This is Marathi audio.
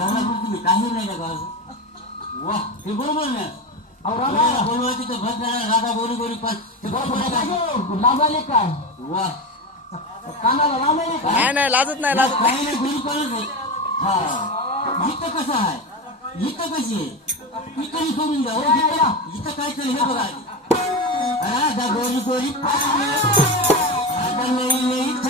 तुम्ही काही नाही का वा हे बरोबर ना बोलवायची तर भट राधा गोरी गोरी पण लाजाले काय वा कानाला लावले काय नाही लाजत नाही लाजत काही नाही गोरी पडत नाही हा इथं कसं आहे इथं कशी आहे इकडे सोडून द्या इथं काय तरी हे बघा राधा गोरी गोरी राधा नाही